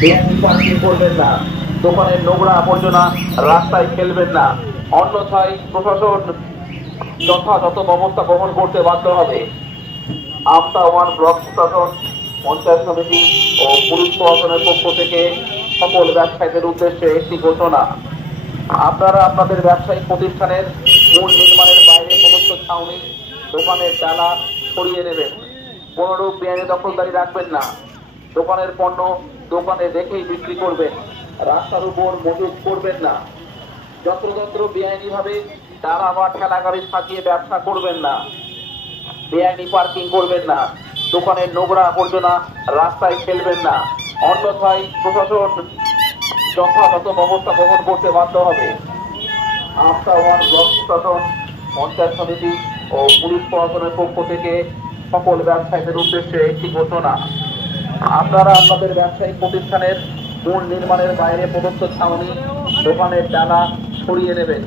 বেআইনি পার্কিং করবেন না, দোকানের নোংরা আবর্জনা রাস্তায় ফেলবেন না, অন্যথায় প্রশাসন যথাযথ ব্যবস্থা গ্রহণ করতে বাধ্য হবে। আমতা ওয়ান ব্লক প্রশাসন, পঞ্চায়েত সমিতি ও পুলিশ প্রশাসনের পক্ষ থেকে সকল ব্যবসায়ীদের উদ্দেশ্যে একটি ঘোষণা: আপনারা আপনাদের ব্যবসায়িক প্রতিষ্ঠানের মূল নির্মাণের বাইরে প্রদত্ত ছাউনি, দোকানের ডালা সরিয়ে নেবেন। কোনরূপ বেআইনি দখলদারি রাখবেন না। দোকানের পণ্য দোকানে রেখেই বিক্রি করবেন, রাস্তার উপর মজুত করবেন না। যত্রতত্র বেআইনিভাবে ডালা বা ঠেলা গাড়ি সাজিয়ে ব্যবসা করবেন না। বেআইনি পার্কিং করবেন না, দোকানের নোংরা আবর্জনা রাস্তায় ফেলবেন না, অন্যথায় প্রশাসন যথাযথ ব্যবস্থা গ্রহণ করতে বাধ্য হবে। আমতা ওয়ান ব্লক প্রশাসন, পঞ্চায়েত সমিতি ও পুলিশ প্রশাসনের পক্ষ থেকে সকল ব্যবসায়ীদের উদ্দেশ্যে একটি ঘোষণা: আপনারা আপনাদের ব্যবসায়িক প্রতিষ্ঠানের মূল নির্মাণের বাইরে প্রদত্ত ছাউনি, দোকানের ডালা সরিয়ে নেবেন।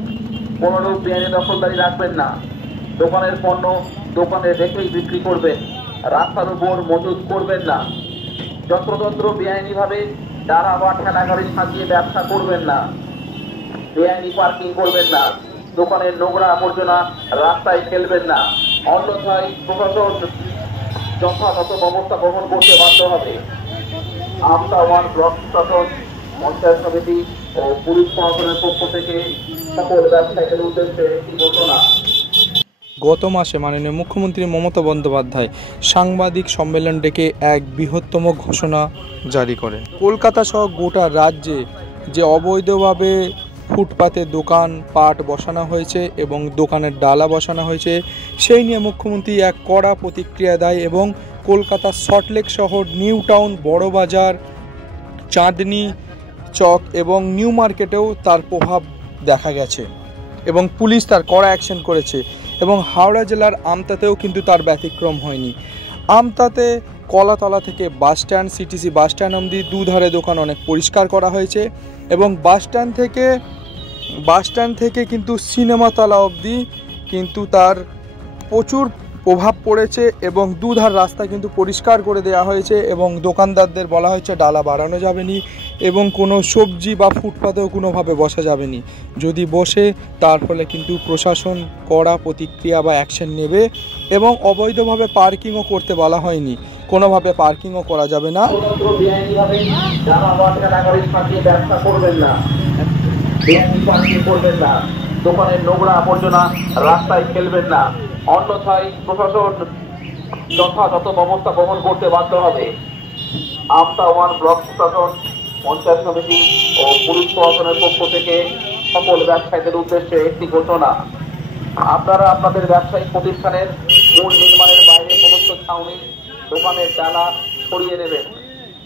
কোনরূপ বেআইনি দখলদারি রাখবেন না। দোকানের পণ্য দোকানে রেখেই বিক্রি করবেন, রাস্তার উপর মজুত করবেন না। যত্রতত্র বেআইনিভাবে ডালা বা ঠেলা গাড়ি সাজিয়ে ব্যবসা করবেন না। বেআইনি পার্কিং করবেন না, দোকানের নোংরা আবর্জনা রাস্তায় ফেলবেন না, অন্যথায় প্রশাসন যথাযথ ব্যবস্থা গ্রহণ করতে বাধ্য হবে। আমতা ওয়ান ব্লক প্রশাসন, পঞ্চায়েত সমিতি ও পুলিশ প্রশাসনের পক্ষ থেকে সকল ব্যবসায়ীদের উদ্দেশ্যে একটি ঘোষণা: গত মাসে মাননীয় মুখ্যমন্ত্রী মমতা বন্দ্যোপাধ্যায় সাংবাদিক সম্মেলন ডেকে এক বৃহত্তম ঘোষণা জারি করেন। কলকাতা সহ গোটা রাজ্যে যে অবৈধভাবে ফুটপাতে দোকানপাট বসানো হয়েছে এবং দোকানের ডালা বসানো হয়েছে, সেই নিয়ে মুখ্যমন্ত্রী এক কড়া প্রতিক্রিয়া দেয় এবং কলকাতা সল্টলেক শহর, নিউ টাউন, বড়বাজার, চাঁদনি চক এবং নিউ মার্কেটেও তার প্রভাব দেখা গেছে এবং পুলিশ তার কড়া অ্যাকশন করেছে। এবং হাওড়া জেলার আমতাতেও কিন্তু তার ব্যতিক্রম হয়নি। আমতাতে কলাতলা থেকে বাসস্ট্যান্ড, সিটিসি বাসস্ট্যান্ড অবধি দুধারে দোকান অনেক পরিষ্কার করা হয়েছে এবং বাসস্ট্যান্ড থেকে কিন্তু সিনেমাতলা অবধি কিন্তু তার প্রচুর প্রভাব পড়েছে এবং দুধার রাস্তা কিন্তু পরিষ্কার করে দেওয়া হয়েছে এবং দোকানদারদের বলা হয়েছে ডালা বাড়ানো যাবে না এবং কোনো সবজি বা ফুটপাতেও কোনোভাবে বসা যাবে না। যদি বসে তার ফলে কিন্তু প্রশাসন কড়া প্রতিক্রিয়া বা অ্যাকশন নেবে এবং অবৈধভাবে পার্কিংও করতে বলা হয়নি, কোনোভাবে পার্কিংও করা যাবে না। দোকানের নোংরা আবর্জনা রাস্তায় ফেলবেন না, অন্যথায় প্রশাসন যথাযথ ব্যবস্থা গ্রহণ করতে বাধ্য হবে। আমতা ওয়ান ব্লক প্রশাসন, পঞ্চায়েত সমিতি ও পুলিশ প্রশাসনের পক্ষ থেকে সকল ব্যবসায়ীদের উদ্দেশ্যে একটি ঘোষণা: আপনারা আপনাদের ব্যবসায়িক প্রতিষ্ঠানের মূল নির্মাণের বাইরে প্রদত্ত ছাউনি, দোকানের ডালা সরিয়ে নেবেন।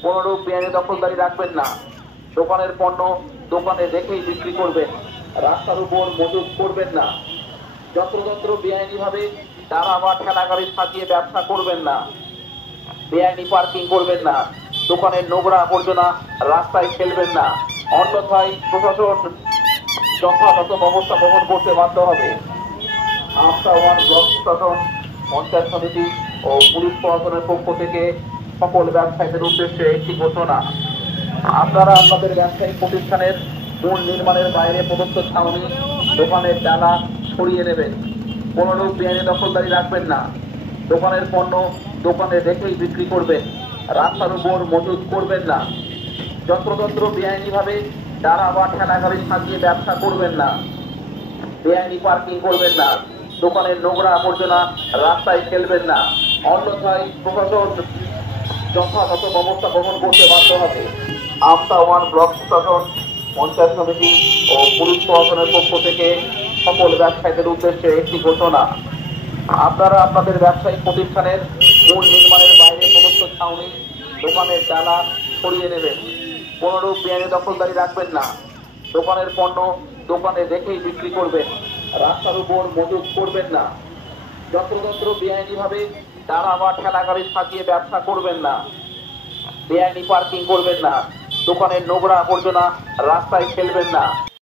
কোনরূপ বেআইনি দখলদারি রাখবেন না। দোকানের পণ্য দোকানে রেখেই বিক্রি করবেন, রাস্তার উপর মজুত করবেন না। যত্রতত্র বেআইনিভাবে ডালা বা ঠেলা গাড়ি সাজিয়ে ব্যবসা করবেন না। বেআইনি পার্কিং করবেন না, দোকানের নোংরা আবর্জনা রাস্তায় ফেলবেন না, অন্যথায় প্রশাসন যথাযথ ব্যবস্থা গ্রহণ করতে বাধ্য হবে। আমতা ওয়ান ব্লক প্রশাসন, পঞ্চায়েত সমিতি ও পুলিশ প্রশাসনের পক্ষ থেকে সকল ব্যবসায়ীদের উদ্দেশ্যে একটি ঘোষণা: আপনারা আপনাদের ব্যবসায়িক প্রতিষ্ঠানের মূল নির্মাণের বাইরে প্রদত্ত ছাউনি, দোকানের ডালা সরিয়ে নেবেন। কোনরূপ বেআইনি দখলদারি রাখবেন না। দোকানের পণ্য দোকানে রেখেই বিক্রি করবেন, রাস্তার উপর মজুত করবেন না। যত্রতত্র বেআইনিভাবে ডালা বা ঠেলা গাড়ি সাজিয়ে ব্যবসা করবেন না। বেআইনি পার্কিং করবেন না, দোকানের নোংরা আবর্জনা রাস্তায় ফেলবেন না, অন্যথায় প্রশাসন যথাযথ ব্যবস্থা গ্রহণ করতে বাধ্য হবে। আমতা ওয়ান ব্লক প্রশাসন, পঞ্চায়েত সমিতি ও পুলিশ প্রশাসনের পক্ষ থেকে সকল ব্যবসায়ীদের উদ্দেশ্যে একটি ঘোষণা: আপনারা আপনাদের ব্যবসায়িক প্রতিষ্ঠানের মূল নির্মাণের বাইরে প্রদত্ত ছাউনি, দোকানের ডালা সরিয়ে নেবেন। কোনরূপ বেআইনি দখলদারি রাখবেন না। দোকানের পণ্য দোকানে রেখেই বিক্রি করবেন, রাস্তার উপর মজুত করবেন না। যত্রতত্র বেআইনিভাবে ডালা বা ঠেলা গাড়ি সাজিয়ে ব্যবসা করবেন না। বেআইনি পার্কিং করবেন না, দোকানের নোংরা আবর্জনা রাস্তায় ফেলবেন না।